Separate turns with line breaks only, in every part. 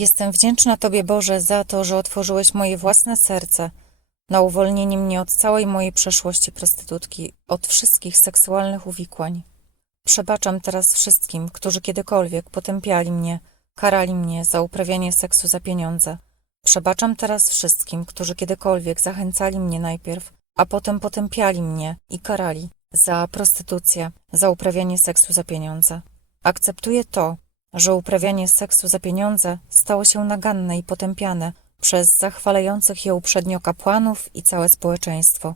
Jestem wdzięczna Tobie, Boże, za to, że otworzyłeś moje własne serce na uwolnienie mnie od całej mojej przeszłości prostytutki, od wszystkich seksualnych uwikłań. Przebaczam teraz wszystkim, którzy kiedykolwiek potępiali mnie, karali mnie za uprawianie seksu za pieniądze. Przebaczam teraz wszystkim, którzy kiedykolwiek zachęcali mnie najpierw, a potem potępiali mnie i karali za prostytucję, za uprawianie seksu za pieniądze. Akceptuję to, że uprawianie seksu za pieniądze stało się naganne i potępiane przez zachwalających je uprzednio kapłanów i całe społeczeństwo.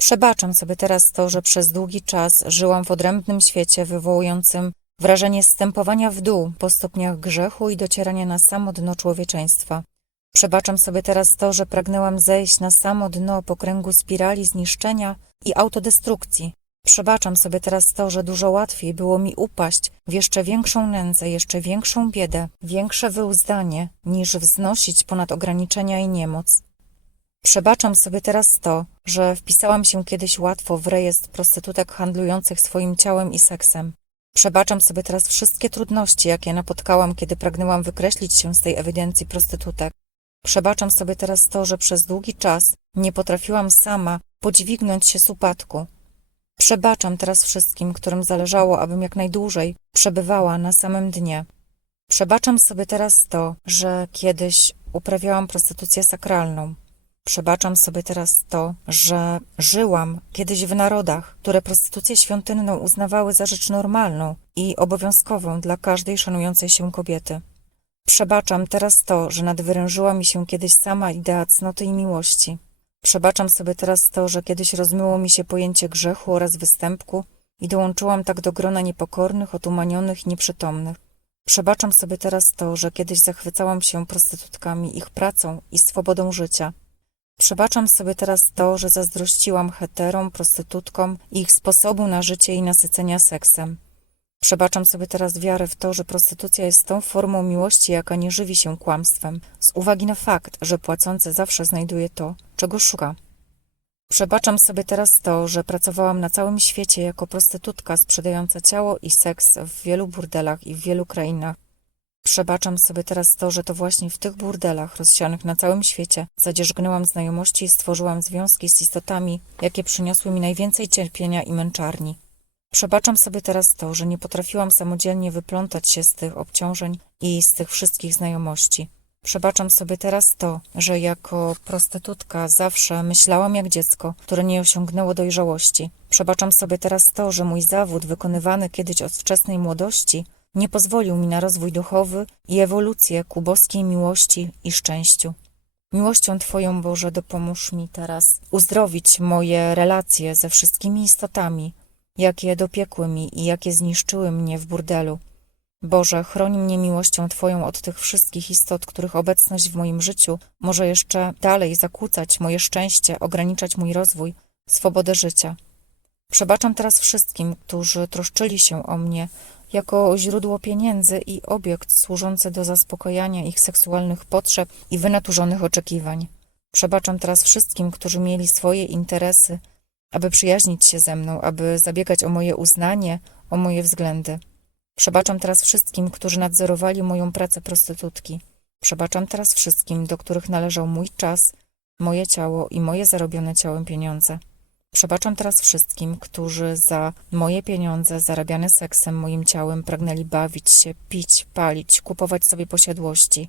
Przebaczam sobie teraz to, że przez długi czas żyłam w odrębnym świecie wywołującym wrażenie stępowania w dół po stopniach grzechu i docierania na samo dno człowieczeństwa. Przebaczam sobie teraz to, że pragnęłam zejść na samo dno po kręgu spirali zniszczenia i autodestrukcji. Przebaczam sobie teraz to, że dużo łatwiej było mi upaść w jeszcze większą nędzę, jeszcze większą biedę, większe wyuzdanie, niż wznosić ponad ograniczenia i niemoc. Przebaczam sobie teraz to, że wpisałam się kiedyś łatwo w rejestr prostytutek handlujących swoim ciałem i seksem. Przebaczam sobie teraz wszystkie trudności, jakie napotkałam, kiedy pragnęłam wykreślić się z tej ewidencji prostytutek. Przebaczam sobie teraz to, że przez długi czas nie potrafiłam sama podźwignąć się z upadku. Przebaczam teraz wszystkim, którym zależało, abym jak najdłużej przebywała na samym dnie. Przebaczam sobie teraz to, że kiedyś uprawiałam prostytucję sakralną. Przebaczam sobie teraz to, że żyłam kiedyś w narodach, które prostytucję świątynną uznawały za rzecz normalną i obowiązkową dla każdej szanującej się kobiety. Przebaczam teraz to, że nadwyrężyła mi się kiedyś sama idea cnoty i miłości. Przebaczam sobie teraz to, że kiedyś rozmyło mi się pojęcie grzechu oraz występku i dołączyłam tak do grona niepokornych, otumanionych nieprzytomnych. Przebaczam sobie teraz to, że kiedyś zachwycałam się prostytutkami, ich pracą i swobodą życia. Przebaczam sobie teraz to, że zazdrościłam heterom, prostytutkom ich sposobu na życie i nasycenia seksem. Przebaczam sobie teraz wiarę w to, że prostytucja jest tą formą miłości, jaka nie żywi się kłamstwem, z uwagi na fakt, że płacący zawsze znajduje to, czego szuka. Przebaczam sobie teraz to, że pracowałam na całym świecie jako prostytutka sprzedająca ciało i seks w wielu burdelach i w wielu krainach. Przebaczam sobie teraz to, że to właśnie w tych burdelach rozsianych na całym świecie zadzierzgnęłam znajomości i stworzyłam związki z istotami, jakie przyniosły mi najwięcej cierpienia i męczarni. Przebaczam sobie teraz to, że nie potrafiłam samodzielnie wyplątać się z tych obciążeń i z tych wszystkich znajomości. Przebaczam sobie teraz to, że jako prostytutka zawsze myślałam jak dziecko, które nie osiągnęło dojrzałości. Przebaczam sobie teraz to, że mój zawód wykonywany kiedyś od wczesnej młodości nie pozwolił mi na rozwój duchowy i ewolucję ku boskiej miłości i szczęściu. Miłością Twoją, Boże, dopomóż mi teraz uzdrowić moje relacje ze wszystkimi istotami, jakie dopiekły mi i jakie zniszczyły mnie w burdelu. Boże, chroń mnie miłością Twoją od tych wszystkich istot, których obecność w moim życiu może jeszcze dalej zakłócać moje szczęście, ograniczać mój rozwój, swobodę życia. Przebaczam teraz wszystkim, którzy troszczyli się o mnie jako źródło pieniędzy i obiekt służący do zaspokojania ich seksualnych potrzeb i wynaturzonych oczekiwań. Przebaczam teraz wszystkim, którzy mieli swoje interesy, aby przyjaźnić się ze mną, aby zabiegać o moje uznanie, o moje względy. Przebaczam teraz wszystkim, którzy nadzorowali moją pracę prostytutki. Przebaczam teraz wszystkim, do których należał mój czas, moje ciało i moje zarobione ciałem pieniądze. Przebaczam teraz wszystkim, którzy za moje pieniądze zarabiane seksem, moim ciałem pragnęli bawić się, pić, palić, kupować sobie posiadłości.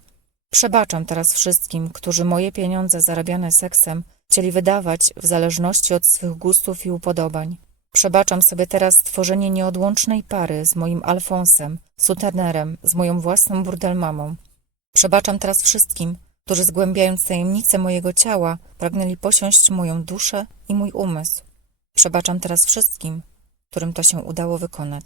Przebaczam teraz wszystkim, którzy moje pieniądze zarabiane seksem chcieli wydawać w zależności od swych gustów i upodobań. Przebaczam sobie teraz tworzenie nieodłącznej pary z moim Alfonsem, sutenerem, z moją własną burdelmamą. Przebaczam teraz wszystkim, którzy zgłębiając tajemnice mojego ciała, pragnęli posiąść moją duszę i mój umysł. Przebaczam teraz wszystkim, którym to się udało wykonać.